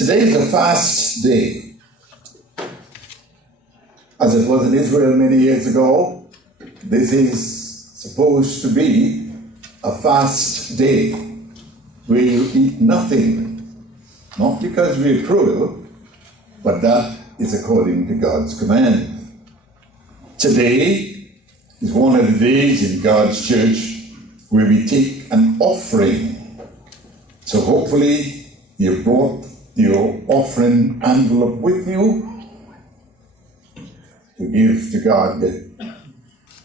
Today is a fast day. As it was in Israel many years ago, this is supposed to be a fast day where you eat nothing, not because we're cruel, but that is according to God's command. Today is one of the days in God's church where we take an offering. So hopefully you brought your offering envelope with you to give to God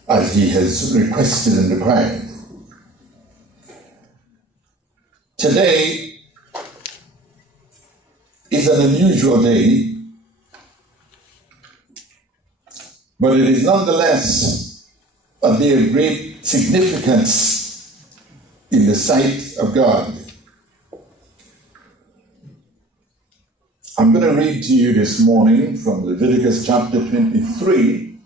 as He has requested and required. Today is an unusual day, but it is nonetheless a day of great significance in the sight of God. I'm going to read to you this morning from Leviticus chapter 23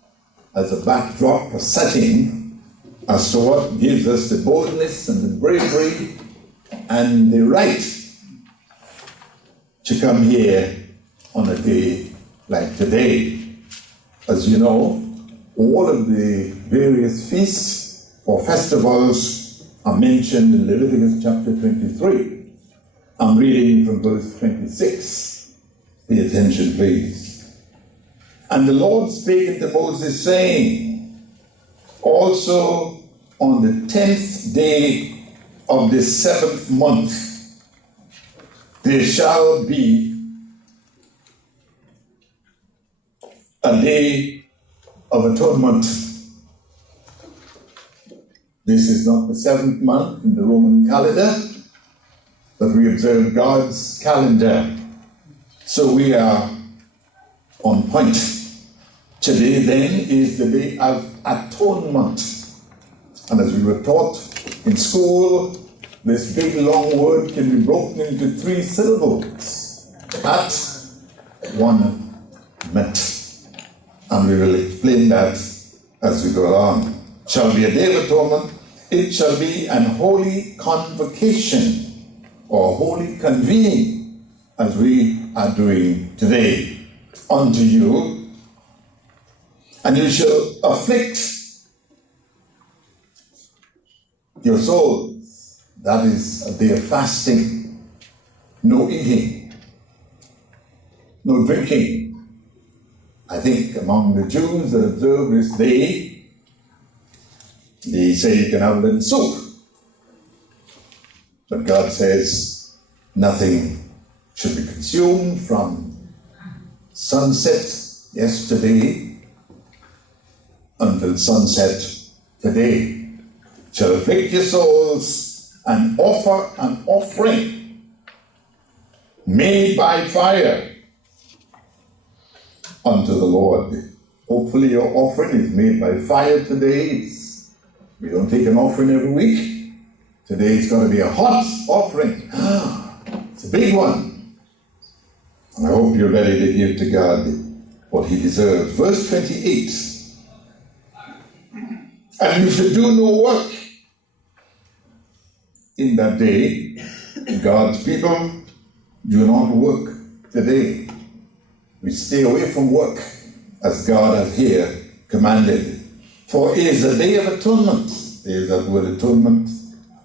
as a backdrop, a setting as to what gives us the boldness and the bravery and the right to come here on a day like today. As you know, all of the various feasts or festivals are mentioned in Leviticus chapter 23. I'm reading from verse 26. Pay attention, please. And the Lord spake unto Moses, saying, also on the 10th day of the 7th month, there shall be a day of atonement. This is not the 7th month in the Roman calendar, but we observe God's calendar. So we are on point. Today then is the day of atonement. And as we were taught in school, this big long word can be broken into 3 syllables. Atonement. And we will explain that as we go along. Shall be a day of atonement. It shall be an holy convocation or holy convening, as we are doing today, unto you, and you shall afflict your souls. That is a day of fasting, no eating, no drinking. I think among the Jews that observe this day, they say you can have a little soup, but God says nothing should be consumed from sunset yesterday until sunset today. Shall afflict your souls and offer an offering made by fire unto the Lord. Hopefully your offering is made by fire today. We don't take an offering every week. Today it's going to be a hot offering. It's a big one. And I hope you're ready to give to God what He deserves. Verse 28. And you should do no work in that day. God's people do not work today. We stay away from work as God has here commanded. For it is a day of atonement. There's that word atonement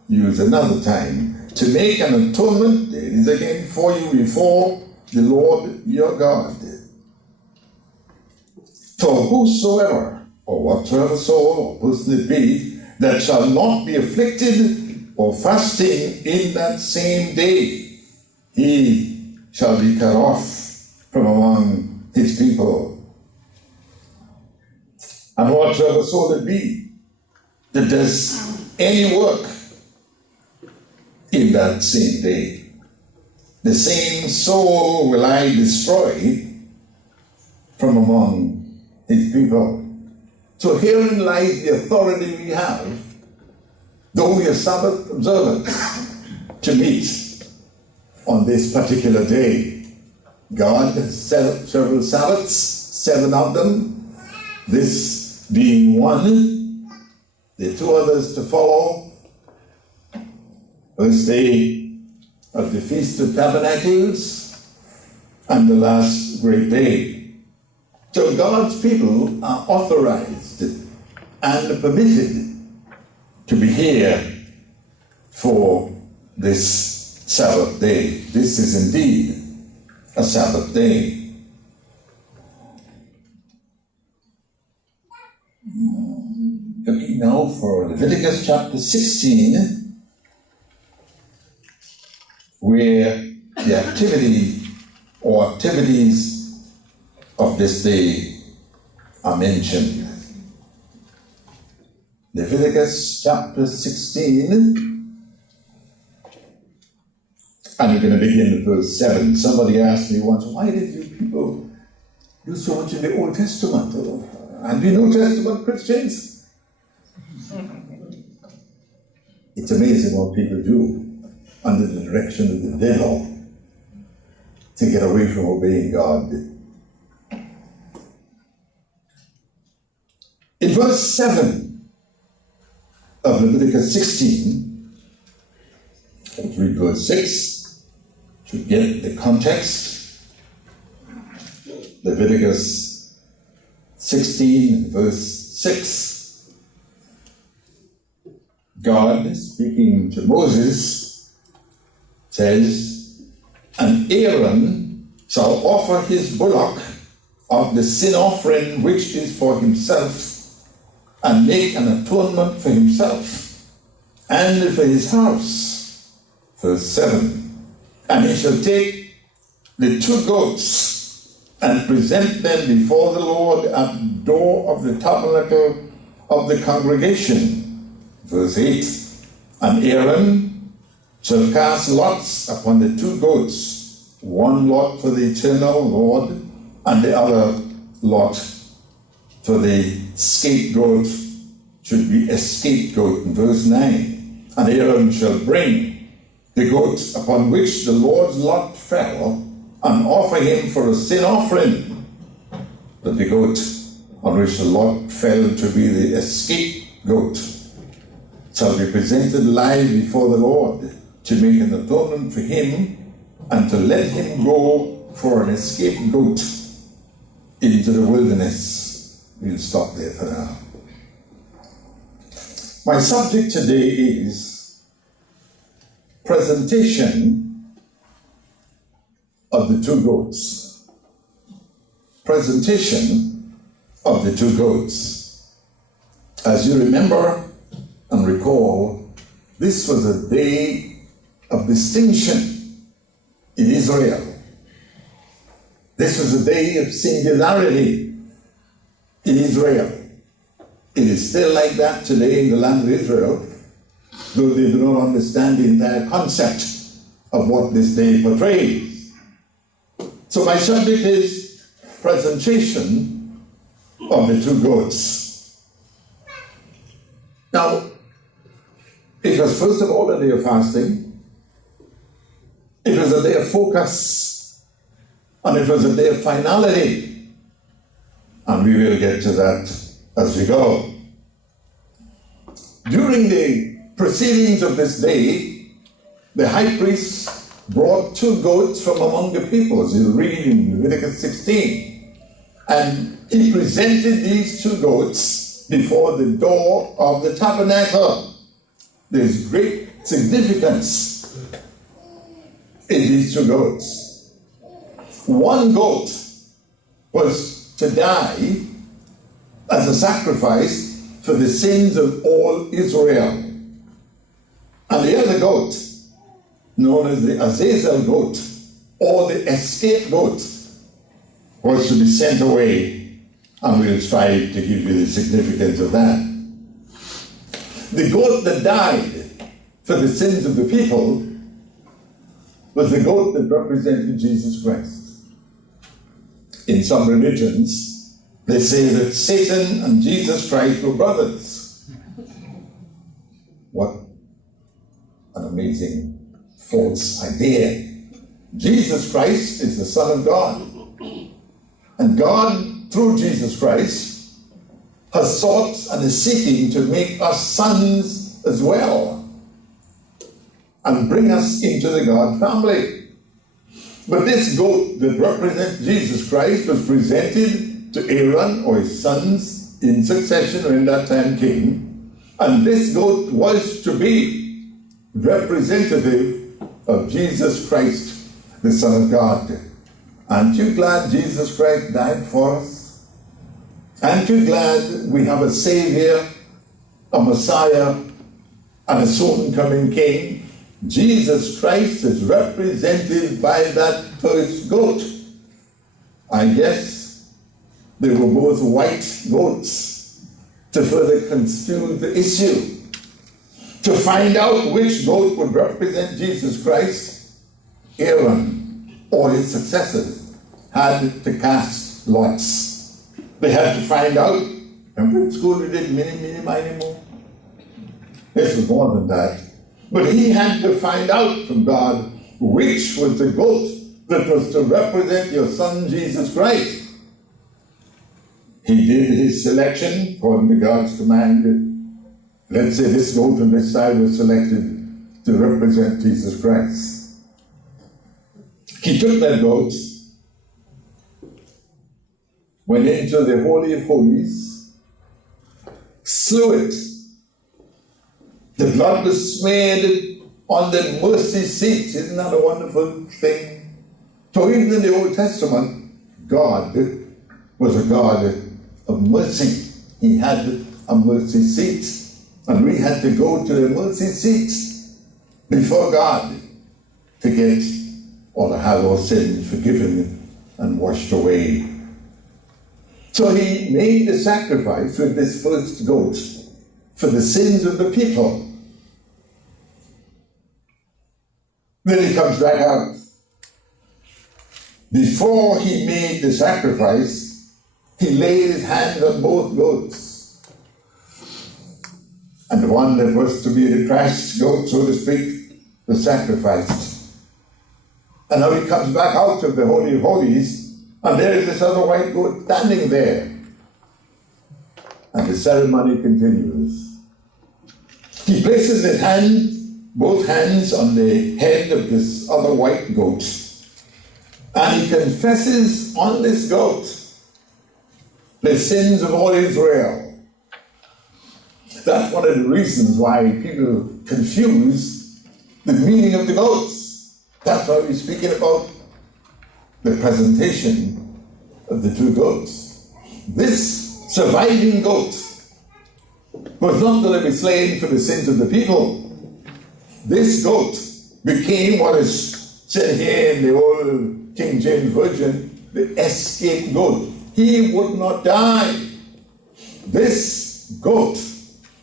used another time. To make an atonement, there it is again, for you before the Lord your God. For whosoever or whatsoever soul or person it be that shall not be afflicted or fasting in that same day, he shall be cut off from among his people. And whatsoever soul it be that does any work in that same day, the same soul will I destroy from among his people. So herein lies the authority we have, though we are Sabbath observants, to meet on this particular day. God has set up several Sabbaths, 7 of them, this being one. There are 2 others to follow. First day of the Feast of Tabernacles, and the last great day. So God's people are authorized and permitted to be here for this Sabbath day. This is indeed a Sabbath day. Looking now for Leviticus chapter 16, where the activity or activities of this day are mentioned. Leviticus chapter 16, and we're going to begin with verse 7. Somebody asked me once, why did you people do so much in the Old Testament? And we New Testament Christians? It's amazing what people do under the direction of the devil to get away from obeying God. In verse 7 of Leviticus 16, let's read verse 6 to get the context. Leviticus 16, verse 6. God, speaking to Moses, says, "And Aaron shall offer his bullock of the sin offering which is for himself, and make an atonement for himself and for his house." Verse 7. "And he shall take the 2 goats and present them before the Lord at the door of the tabernacle of the congregation." Verse 8. "And Aaron shall cast lots upon the 2 goats, one lot for the eternal Lord, and the other lot for the scapegoat should be a scapegoat." In verse 9. "And Aaron shall bring the goat upon which the Lord's lot fell, and offer him for a sin offering. But the goat on which the lot fell to be the scapegoat shall be presented live before the Lord, to make an atonement for him, and to let him go for an scapegoat into the wilderness." We'll stop there for now. My subject today is presentation of the 2 goats. Presentation of the 2 goats. As you remember and recall, this was a day of distinction in Israel. This was a day of singularity in Israel. It is still like that today in the land of Israel, though they do not understand the entire concept of what this day portrays. So my subject is presentation of the 2 goats. Now, it was first of all a day of fasting. It was a day of focus. And it was a day of finality. And we will get to that as we go. During the proceedings of this day, the high priest brought 2 goats from among the people, as you read in Leviticus 16. And he presented these 2 goats before the door of the tabernacle. There's great significance in these 2 goats. One goat was to die as a sacrifice for the sins of all Israel. And the other goat, known as the Azazel goat, or the escape goat, was to be sent away, and we'll strive to give you the significance of that. The goat that died for the sins of the people was the goat that represented Jesus Christ. In some religions, they say that Satan and Jesus Christ were brothers. What an amazing false idea. Jesus Christ is the Son of God. And God, through Jesus Christ, has sought and is seeking to make us sons as well, and bring us into the God family. But this goat that represents Jesus Christ was presented to Aaron or his sons in succession when that time came. And this goat was to be representative of Jesus Christ, the Son of God. Aren't you glad Jesus Christ died for us? Aren't you glad we have a Savior, a Messiah, and a soon-coming King? Jesus Christ is represented by that first goat. I guess they were both white goats to further confuse the issue. To find out which goat would represent Jesus Christ, Aaron or his successors had to cast lots. They had to find out. Remember in school we did mini, mo? This was more than that. But he had to find out from God which was the goat that was to represent your son Jesus Christ. He did his selection according to God's command. Let's say this goat on this side was selected to represent Jesus Christ. He took that goat, went into the Holy of Holies, slew it. The blood was smeared on the mercy seat. Isn't that a wonderful thing? So even in the Old Testament, God was a God of mercy. He had a mercy seat. And we had to go to the mercy seat before God to get or to have our sins forgiven and washed away. So he made the sacrifice with this first goat for the sins of the people. Then he comes back out. Before he made the sacrifice, he laid his hands on both goats. And the one that was to be the Christ goat, so to speak, was sacrificed. And now he comes back out of the Holy of Holies, and there is this other white goat standing there. And the ceremony continues. He places his hand, both hands, on the head of this other white goat, and he confesses on this goat the sins of all Israel. That's one of the reasons why people confuse the meaning of the goats. That's why we're speaking about the presentation of the two goats. This surviving goat was not going to be slain for the sins of the people. This goat became what is said here in the old King James Version, the escape goat. He would not die. This goat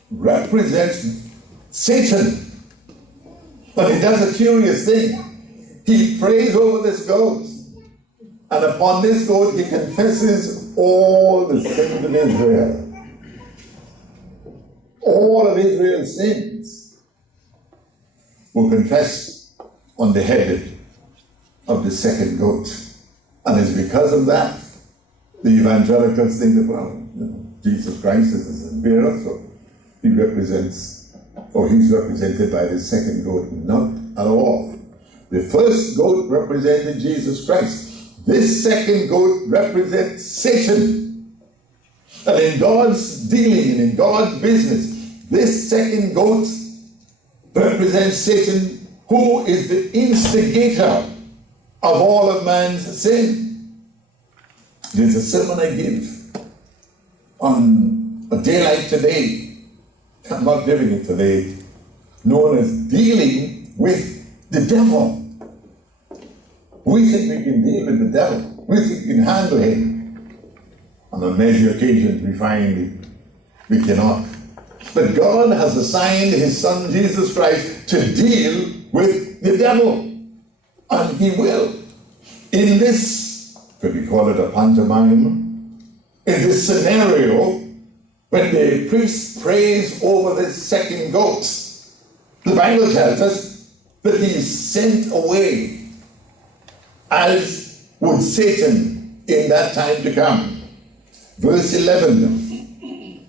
represents Satan. But he does a curious thing. He prays over this goat, and upon this goat he confesses all the sins of Israel. All of Israel's sins were confessed on the head of the second goat. And it's because of that the evangelicals think about Jesus Christ as a sin bearer, so he represents, or he's represented by the second goat. Not at all. The first goat represented Jesus Christ. This second goat represents Satan. And in God's dealing and in God's business, this second goat represents Satan, who is the instigator of all of man's sin. There's a sermon I give on a day like today. I'm not giving it today. Known as dealing with the devil. We think we can deal with the devil. We think we can handle him. And on many occasions we find we cannot. But God has assigned his son Jesus Christ to deal with the devil. And he will. In this, could we call it a pantomime? In this scenario, when the priest prays over this second goat, the Bible tells us that he is sent away, as would Satan in that time to come. Verse 11,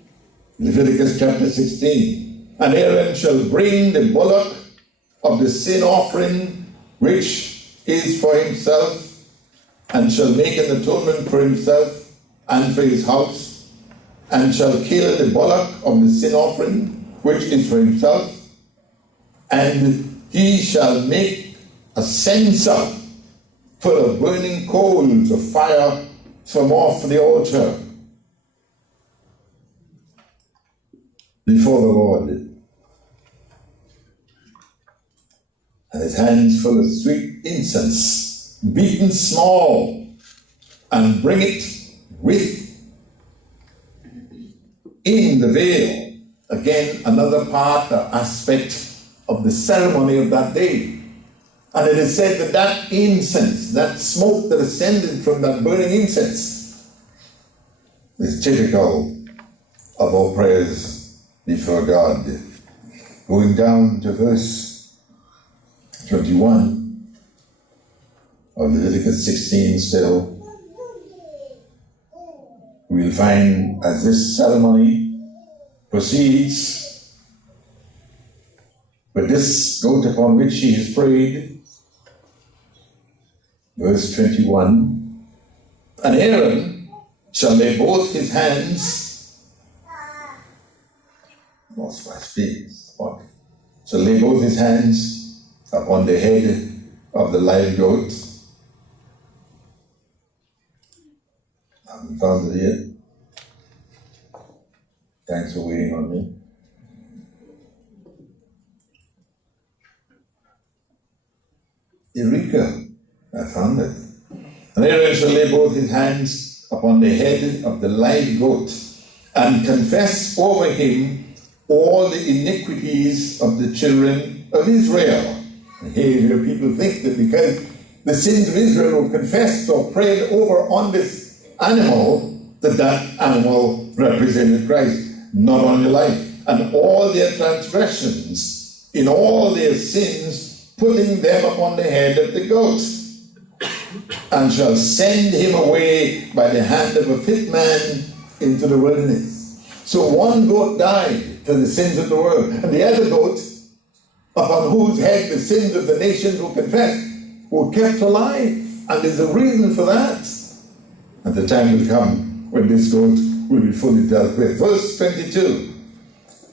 Leviticus chapter 16. And Aaron shall bring the bullock of the sin offering, which is for himself, and shall make an atonement for himself and for his house, and shall kill the bullock of the sin offering, which is for himself, and he shall make a censer full of burning coals of fire from off the altar before the Lord, and his hands full of sweet incense, beaten small, and bring it in the veil. Again, another part or aspect of the ceremony of that day. And it is said that that incense, that smoke that ascended from that burning incense, is typical of our prayers before God. Going down to verse 21 of Leviticus 16 still, we'll find as this ceremony proceeds with this goat upon which he is prayed, verse 21, and Aaron shall lay both his hands, lost my space, shall lay both his hands upon the head of the live goat. I haven't found it yet. Thanks for waiting on me. Eureka! I found it. And Aaron shall lay both his hands upon the head of the live goat, and confess over him all the iniquities of the children of Israel. And here people think that because the sins of Israel were confessed or prayed over on this animal, that animal represented Christ. Not only life, and all their transgressions, in all their sins, putting them upon the head of the goat, and shall send him away by the hand of a fit man into the wilderness. So one goat died for the sins of the world, and the other goat, upon whose head the sins of the nations were confessed, were kept alive. And there's a reason for that. And the time will come when this goat will be fully dealt with. Verse 22,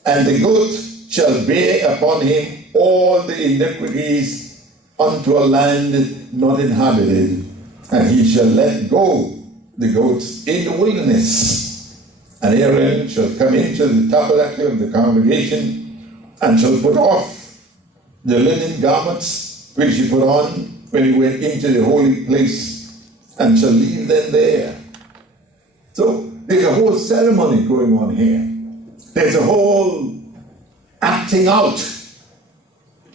and the goat shall bear upon him all the iniquities unto a land not inhabited, and he shall let go the goats in the wilderness. And Aaron shall come into the tabernacle of the congregation, and shall put off the linen garments which he put on when he went into the holy place, and shall leave them there. So there's a whole ceremony going on here. There's a whole acting out.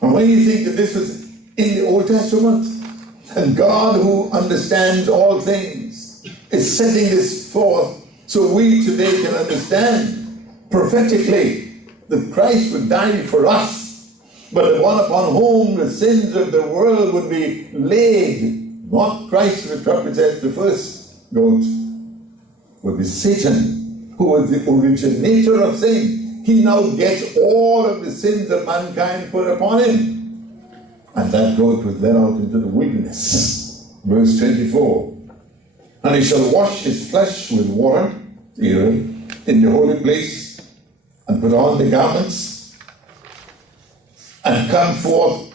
And when you think that this was in the Old Testament, and God, who understands all things, is setting this forth so we today can understand prophetically that Christ would die for us, but the one upon whom the sins of the world would be laid, not Christ, which represents the first goat, would be Satan, who was the originator of sin. He now gets all of the sins of mankind put upon him. And that goat was led out into the wilderness. Verse 24. And he shall wash his flesh with water, Aaron, in the holy place, and put on the garments, and come forth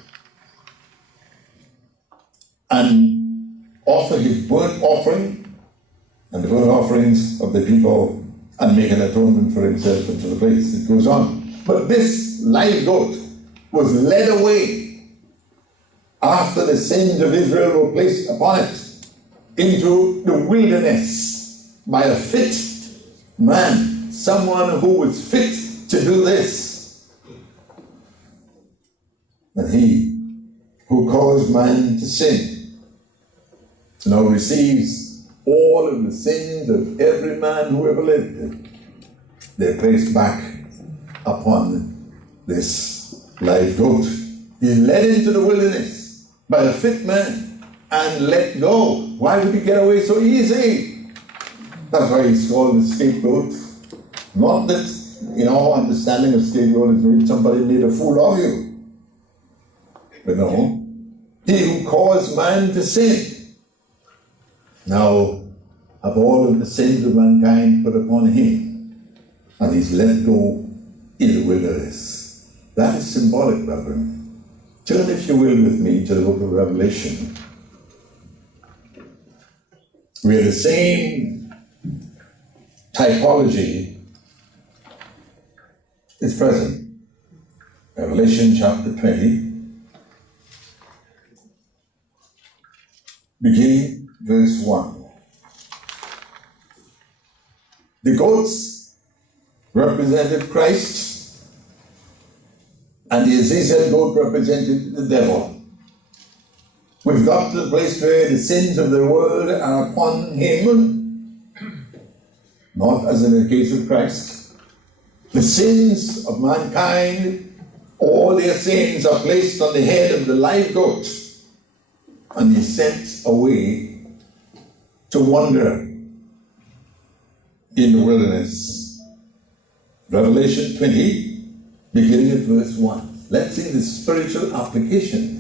and offer his burnt offering and the burnt offerings of the people, and make an atonement for himself into the place. It goes on. But this live goat was led away after the sins of Israel were placed upon it into the wilderness by a fit man, someone who was fit to do this. And he who caused man to sin now receives all of the sins of every man who ever lived. They're placed back upon this live goat. He's led into the wilderness by a fit man and let go. Why would he get away so easy? That's why he's called the scapegoat. Not that, understanding of scapegoat is when somebody made a fool of you. But no, he who caused man to sin. Now have all of the sins of mankind put upon him, and he's let go in the wilderness. That is symbolic, brethren. Turn, if you will, with me to the book of Revelation, where the same typology is present. Revelation chapter 20, beginning verse 1. The goats represented Christ, and the Azazel goat represented the devil. We've got to the place where the sins of the world are upon him, not as in the case of Christ. The sins of mankind, all their sins are placed on the head of the live goat, and he's sent away to wander in the wilderness. Revelation 20, beginning at verse 1. Let's see the spiritual application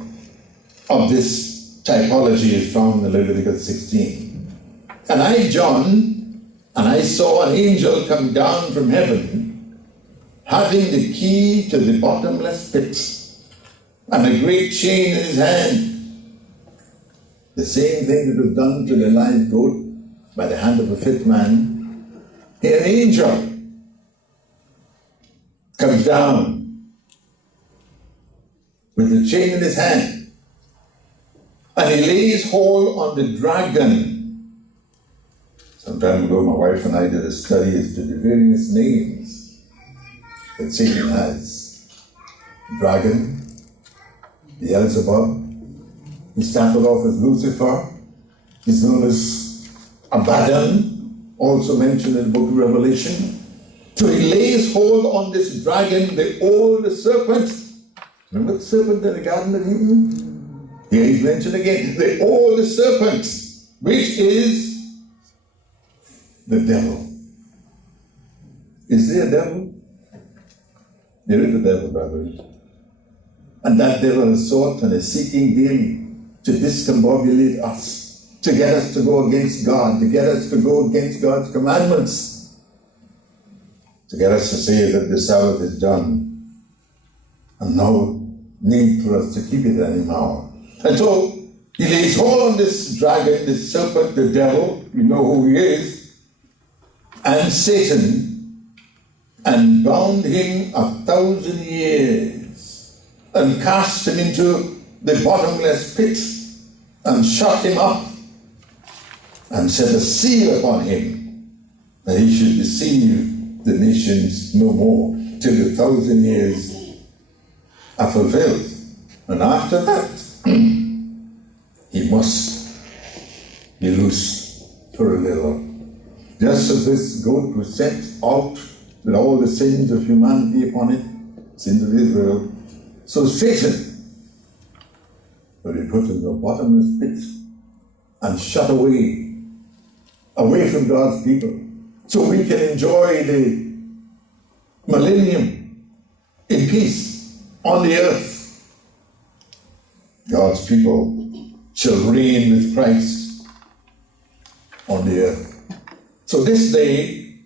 of this typology is found in Leviticus 16. And I, John, and I saw an angel come down from heaven, having the key to the bottomless pit, and a great chain in his hand. The same thing that was done to the live goat by the hand of a fit man. Here an angel comes down with the chain in his hand, and he lays hold on the dragon. Some time ago, my wife and I did a study as to the various names that Satan has. Dragon, Beelzebub. He started off as Lucifer. He's known as Abaddon, also mentioned in the book of Revelation. So he lays hold on this dragon, the old serpent. Remember the serpent in the Garden of Eden? Here he's mentioned again, the old serpent, which is the devil. Is there a devil? There is a devil, brothers. And that devil has sought and is seeking daily to discombobulate us, to get us to go against God, to get us to go against God's commandments, to get us to say that the Sabbath is done and no need for us to keep it anymore. And so he lays hold on this dragon, this serpent, the devil, you know who he is, and Satan, and bound him 1,000 years, and cast him into the bottomless pit, and shut him up, and set a seal upon him, that he should deceive the nations no more, till the 1,000 years are fulfilled. And after that, he must be loose for a little. Just as this goat was sent out with all the sins of humanity upon it, sins of Israel, so Satan will be put in the bottomless pit and shut away from God's people, so we can enjoy the millennium in peace on the earth. God's people shall reign with Christ on the earth. So this day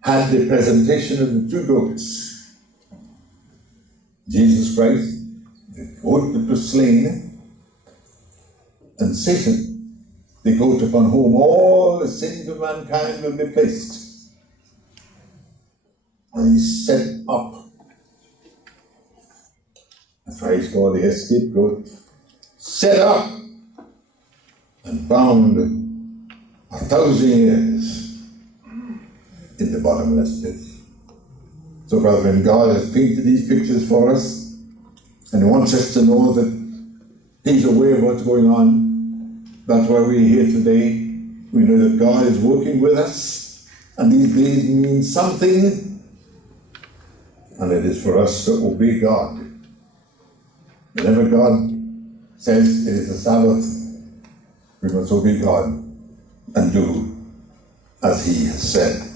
had the presentation of the two goats. Jesus Christ, the goat that was slain, and Satan, the goat upon whom all the sins of mankind will be placed. And he's set up. That's why he's called the scapegoat. Set up and bound 1,000 years in the bottomless pit. So, brethren, God has painted these pictures for us, and he wants us to know that he's aware of what's going on. That's why we're here today. We know that God is working with us, and these days mean something, and it is for us to obey God. Whenever God says it is a Sabbath, we must obey God and do as he has said.